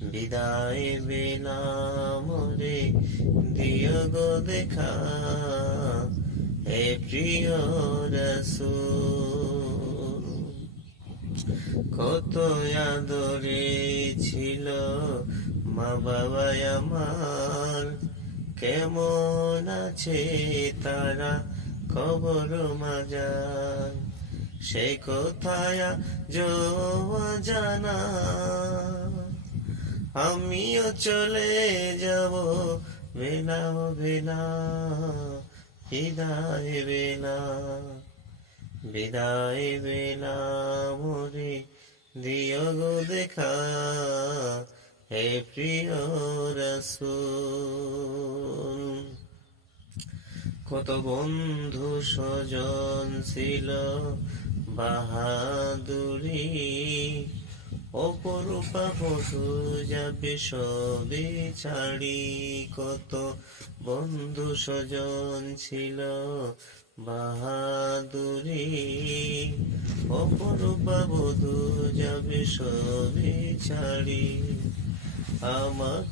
বিদায় বেলাম রে দিও গো দেখা, হে প্রিয় রাসূল। কত আদরে ছিল মা বাবাই আমার, কেমন আছে তারা খবর মাজার, সে কোথায় জানা। আমিও চলে যাব বেলা বেলা, বিদায় বেলা, বিদায় বেলা মোরে দিও গো দেখা, হে প্রিয় রাসূল। কত বন্ধু স্বজন ছিল বাহাদুরি, অপরূপা বধূ যাবে সবে ছাড়ি। কত বন্ধু স্বজন ছিল বাহাদুরি, অপরূপা বধূ যাবে সবে ছাড়ি। আমাকে